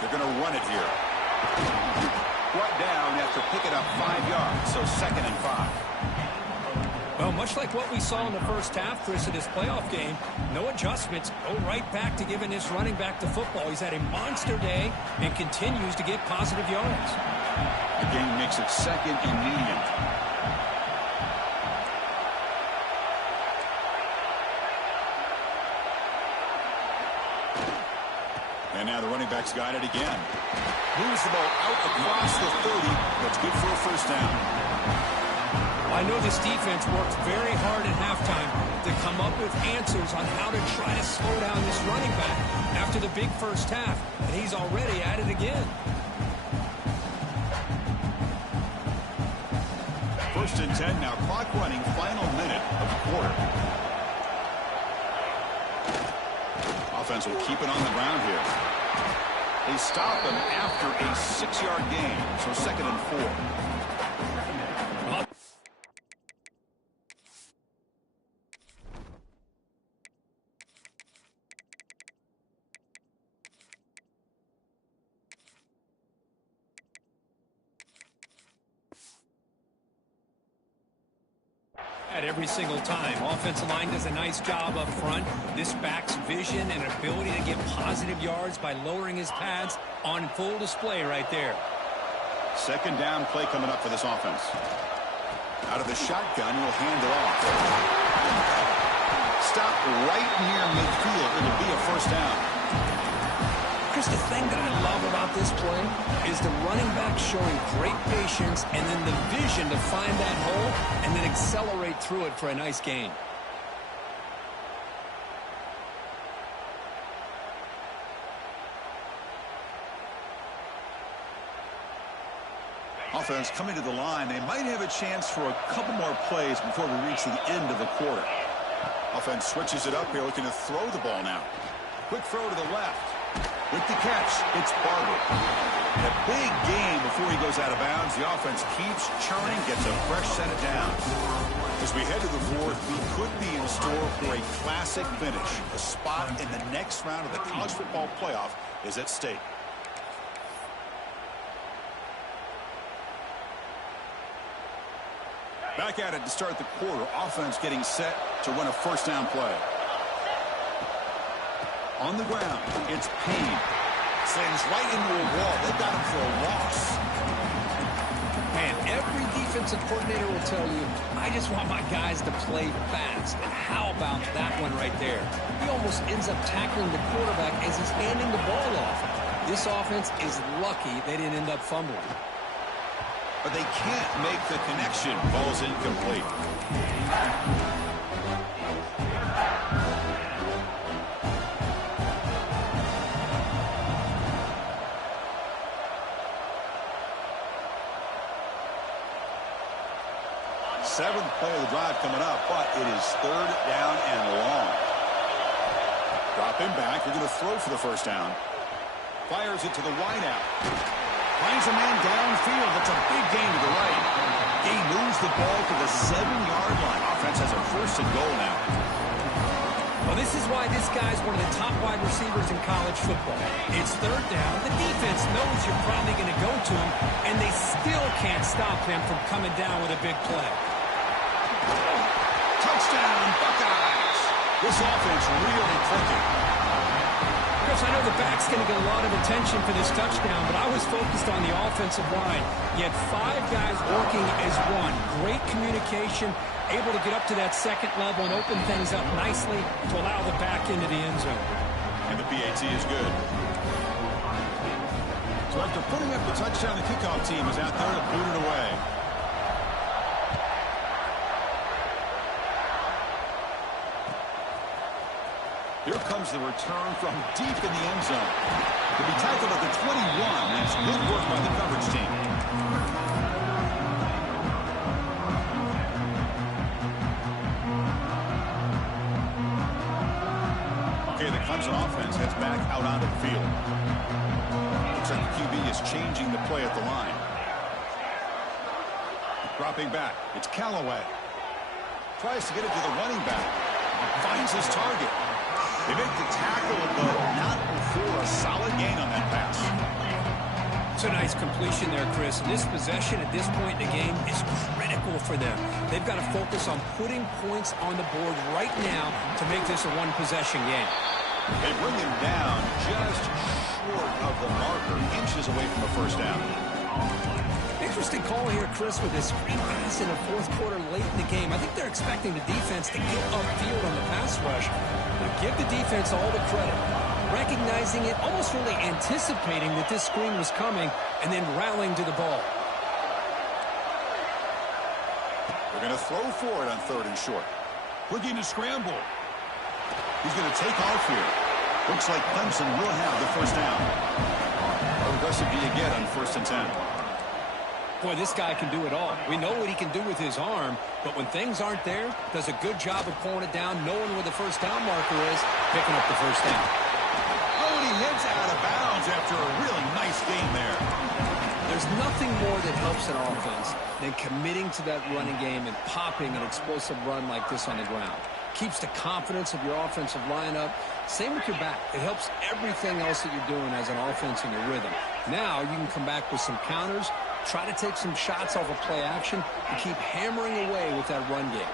They're going to run it here. Brought down after picking up 5 yards, so 2nd and 5. Well, much like what we saw in the first half, Chris, in this playoff game, no adjustments. Go right back to giving this running back the football. He's had a monster day and continues to get positive yards. The game makes it 2nd and medium. And now the running back's got it again. Moves the ball out across the 30. That's good for a first down. I know this defense worked very hard at halftime to come up with answers on how to try to slow down this running back after the big first half. And he's already at it again. 1st and 10 now. Clock running. Final minute of the quarter. Offense will keep it on the ground here. They stop him after a 6-yard gain, so 2nd and 4. Every single time. Offensive line does a nice job up front. This back's vision and ability to get positive yards by lowering his pads on full display right there. 2nd down play coming up for this offense. Out of the shotgun, he'll hand it off. Stop right near midfield. It'll be a first down. Chris, the thing that I love about this play is the running back showing great patience and then the vision to find that hole and then accelerate through it for a nice gain. Offense coming to the line. They might have a chance for a couple more plays before we reach the end of the quarter. Offense switches it up here, looking to throw the ball now. Quick throw to the left. With the catch, it's Barber. And a big gain before he goes out of bounds. The offense keeps churning, gets a fresh set of downs. As we head to the fourth, we could be in store for a classic finish. A spot in the next round of the college football playoff is at stake. Back at it to start the quarter. Offense getting set to run a first down play. On the ground, it's Payne. Slams right into a wall. They got him for a loss. Man, every defensive coordinator will tell you, I just want my guys to play fast. And how about that one right there? He almost ends up tackling the quarterback as he's handing the ball off. This offense is lucky they didn't end up fumbling. But they can't make the connection. Ball's incomplete. Seventh play of the drive coming up, but it is third down and long. Drop him back. They're going to throw for the first down. Fires it to the wideout. Finds a man downfield. That's a big gain to the right. He moves the ball to the 7-yard line. Offense has a first and goal now. Well, this is why this guy's one of the top wide receivers in college football. It's third down. The defense knows you're probably going to go to him, and they still can't stop him from coming down with a big play. Touchdown, Buckeyes. This offense really clicking. Chris, I know the back's going to get a lot of attention for this touchdown, but I was focused on the offensive line. You had 5 guys working as one. Great communication, able to get up to that second level and open things up nicely to allow the back into the end zone. And the PAT is good. So after putting up the touchdown, the kickoff team is out there to boot it away. Here comes the return from deep in the end zone. To be tackled at the 21. That's good work by the coverage team. Okay, the Clemson offense heads back out onto the field. Looks like the QB is changing the play at the line. Dropping back. It's Callaway. Tries to get it to the running back. Finds his target. They make the tackle, but not before a solid gain on that pass. It's a nice completion there, Chris. And this possession at this point in the game is critical for them. They've got to focus on putting points on the board right now to make this a one-possession game. They bring him down just short of the marker, inches away from the first down. Interesting call here, Chris, with this screen pass in the fourth quarter late in the game. I think they're expecting the defense to get upfield on the pass rush. But give the defense all the credit. Recognizing it, almost really anticipating that this screen was coming, and then rallying to the ball. They're going to throw for it on third and short. Looking to scramble. He's going to take off here. Looks like Clemson will have the first down. How aggressive do you get on 1st and 10? Boy, this guy can do it all. We know what he can do with his arm, but when things aren't there, does a good job of pulling it down, knowing where the first down marker is, picking up the first down. Oh, and he heads out of bounds after a really nice gain there. There's nothing more that helps an offense than committing to that running game and popping an explosive run like this on the ground. Keeps the confidence of your offensive lineup. Same with your back. It helps everything else that you're doing as an offense in your rhythm. Now you can come back with some counters, try to take some shots off of play action, and keep hammering away with that run game.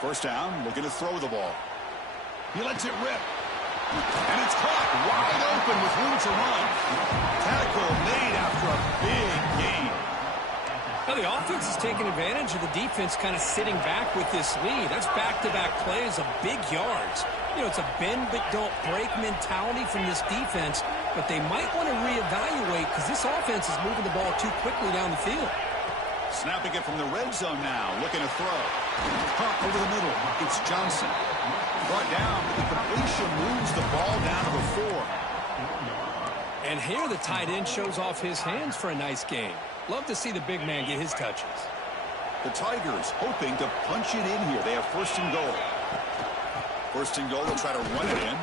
First down, looking to throw the ball. He lets it rip. And it's caught wide open with room to run. Tackle made after a big gain. Now the offense is taking advantage of the defense kind of sitting back with this lead. That's back-to-back plays of big yards. You know, it's a bend but don't break mentality from this defense, but they might want to reevaluate because this offense is moving the ball too quickly down the field. Snapping it from the red zone now, looking to throw. Caught over the middle. It's Johnson. Brought down, but the completion moves the ball down to the 4. And here the tight end shows off his hands for a nice game. Love to see the big man get his touches. The Tigers hoping to punch it in here. They have first and goal. First and goal, they'll try to run it in.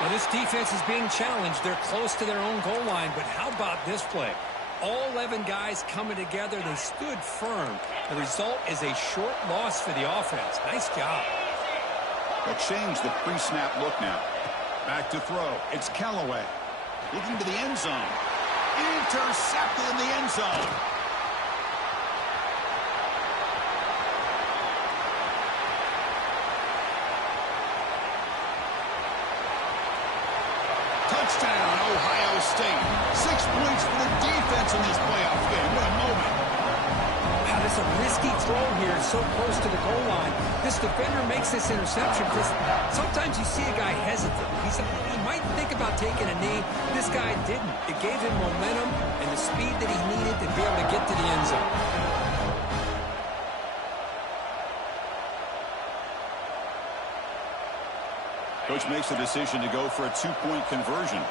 Well, this defense is being challenged. They're close to their own goal line, but how about this play? All 11 guys coming together. They stood firm. The result is a short loss for the offense. Nice job. They'll change the pre-snap look now. Back to throw. It's Callaway. Looking to the end zone. Intercepted in the end zone. Touchdown, Ohio State. 6 points for the defense in this playoff game. What a moment. Wow, this is a risky throw here, so close to the goal line. This defender makes this interception because sometimes you see a guy hesitant. He might think about taking a knee. This guy didn't. It gave him momentum and the speed that he needed to be able to get to the end zone. Coach makes the decision to go for a 2-point conversion.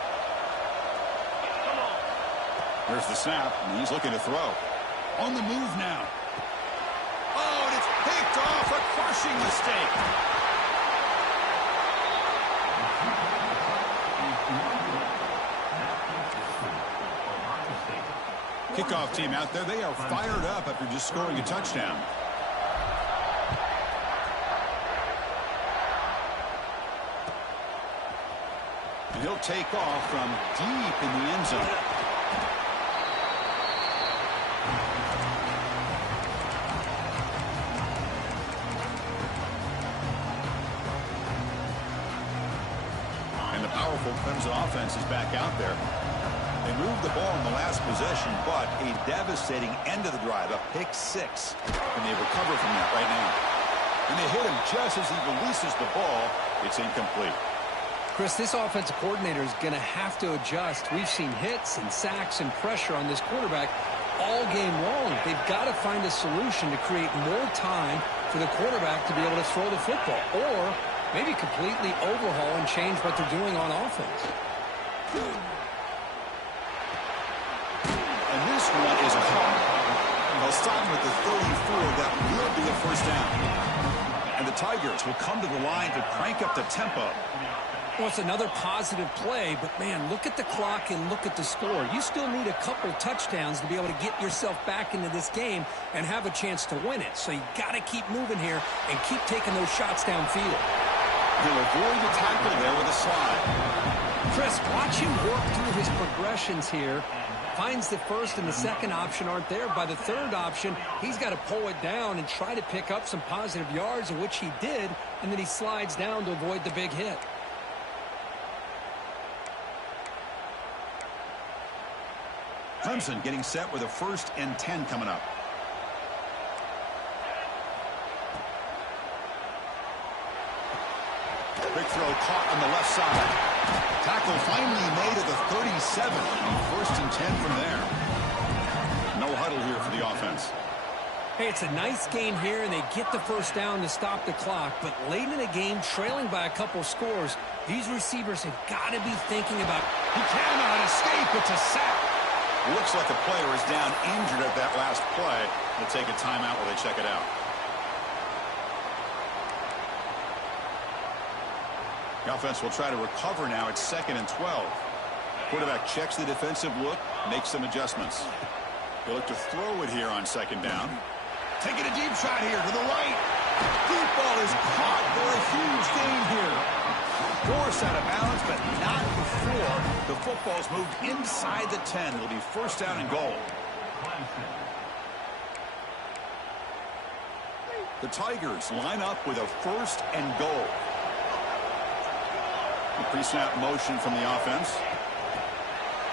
There's the snap, and he's looking to throw. On the move now. Oh, and it's picked off. A crushing mistake. Kickoff team out there. They are fired up after just scoring a touchdown. And he'll take off from deep in the end zone. And the powerful Clemson offense is back out there. They moved the ball in the last possession, but a devastating end of the drive, a pick 6. And they recover from that right now. And they hit him just as he releases the ball. It's incomplete. Chris, this offensive coordinator is going to have to adjust. We've seen hits and sacks and pressure on this quarterback all game long. They've got to find a solution to create more time for the quarterback to be able to throw the football, or maybe completely overhaul and change what they're doing on offense. And this one is caught. They'll stop him at the 34. That will be a first down. And the Tigers will come to the line to crank up the tempo. Well, it's another positive play, but, man, look at the clock and look at the score. You still need a couple touchdowns to be able to get yourself back into this game and have a chance to win it. So you got to keep moving here and keep taking those shots downfield. He'll avoid the tackle there with a slide. Chris, watch him work through his progressions here. Finds the first and the second option aren't there. By the third option, he's got to pull it down and try to pick up some positive yards, of which he did, and then he slides down to avoid the big hit. Clemson getting set with a 1st and 10 coming up. Big throw caught on the left side. Tackle finally made at the 37. 1st and 10 from there. No huddle here for the offense. Hey, it's a nice game here, and they get the first down to stop the clock. But late in the game, trailing by a couple scores, these receivers have got to be thinking about, he cannot escape. It's a sack. Looks like a player is down injured at that last play. They'll take a timeout while they check it out. The offense will try to recover now. It's 2nd and 12. Quarterback checks the defensive look, makes some adjustments. He'll look to throw it here on 2nd down. Taking a deep shot here to the right. Deep ball is caught for a huge gain here. Forced out of bounds, but not before the football's moved inside the 10. It'll be 1st down and goal. The Tigers line up with a 1st and goal. The pre-snap motion from the offense.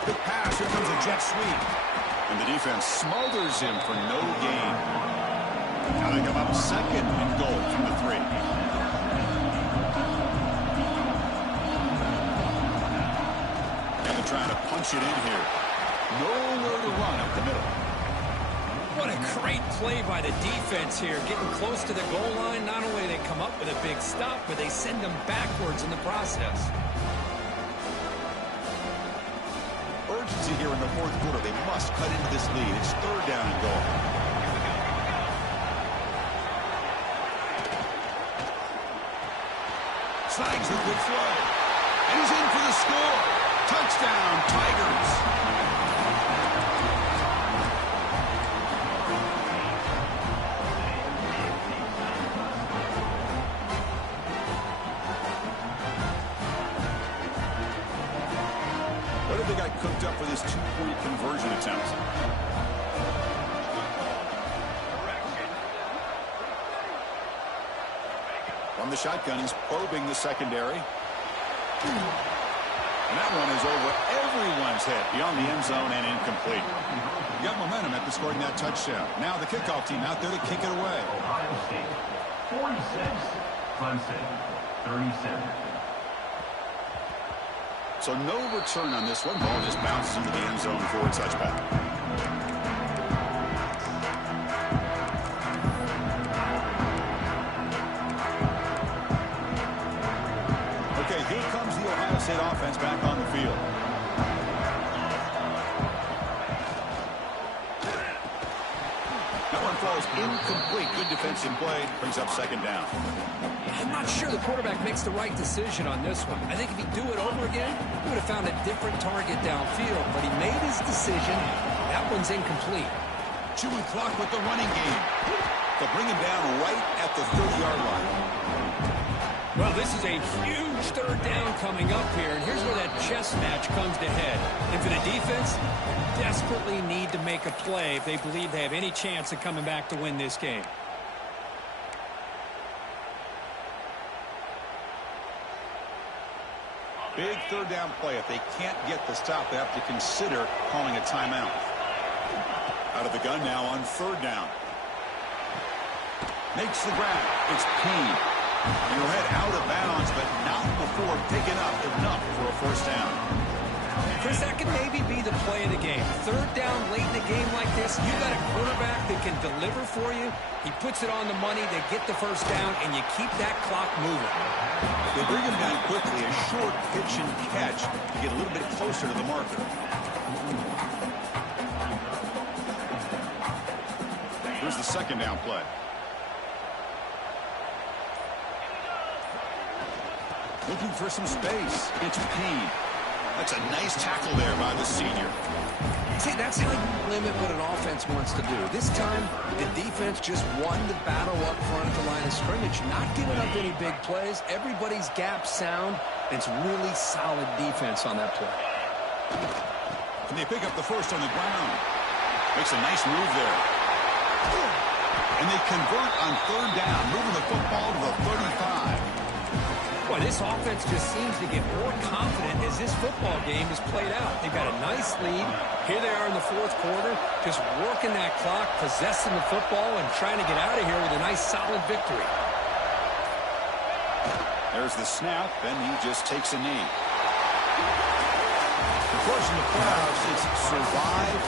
Quick pass. Here comes a jet sweep. And the defense smothers him for no gain. Now they come up 2nd and goal from the 3. And they're trying to punch it in here. Nowhere to run up the middle. What a great play by the defense here. Getting close to the goal line, not only do they come up with a big stop, but they send them backwards in the process. urgency here in the fourth quarter. They must cut into this lead. It's third down and goal. Snags a good throw. And he's in for the score. Touchdown, Tigers. What have they got cooked up for this two-point conversion attempt? From the shotgun, he's probing the secondary. And that one is over everyone's head, beyond the end zone and incomplete. You got momentum after scoring that touchdown. Now the kickoff team out there to kick it away. Ohio State, 46, Clemson, 37. So no return on this one. Ball just bounces into the end zone for a touchback. Okay, here comes the Ohio State offense back on the field. That one falls incomplete. Good defensive play. Brings up second down. I'm not sure the quarterback makes the right decision on this one. I think if he'd do it over again, he would have found a different target downfield. But he made his decision. That one's incomplete. Chewing clock with the running game. They'll bring him down right at the 30-yard line. Well, this is a huge third down coming up here. And here's where that chess match comes to head. And for the defense, desperately need to make a play if they believe they have any chance of coming back to win this game. Big third down play. If they can't get the stop, they have to consider calling a timeout. Out of the gun now on third down. Makes the grab. It's Payne. And he'll head out of bounds, but not before picking up enough for a first down. Chris, that can maybe be the play of the game. Third down late in a game like this, you got a quarterback that can deliver for you. He puts it on the money, they get the first down, and you keep that clock moving. They bring him down quickly, a short pitch and catch to get a little bit closer to the marker. Here's the second down play. Looking for some space. It's Payne. That's a nice tackle there by the senior. See, that's how you limit what an offense wants to do. This time, the defense just won the battle up front at the line of scrimmage, not giving up any big plays. Everybody's gap sound. It's really solid defense on that play. And they pick up the first on the ground. Makes a nice move there. And they convert on third down, moving the football to the 35. Boy, this offense just seems to get more confident as this football game is played out. They've got a nice lead. Here they are in the fourth quarter, just working that clock, possessing the football, and trying to get out of here with a nice, solid victory. There's the snap, and he just takes a knee. Of course, in the playoffs, it's survive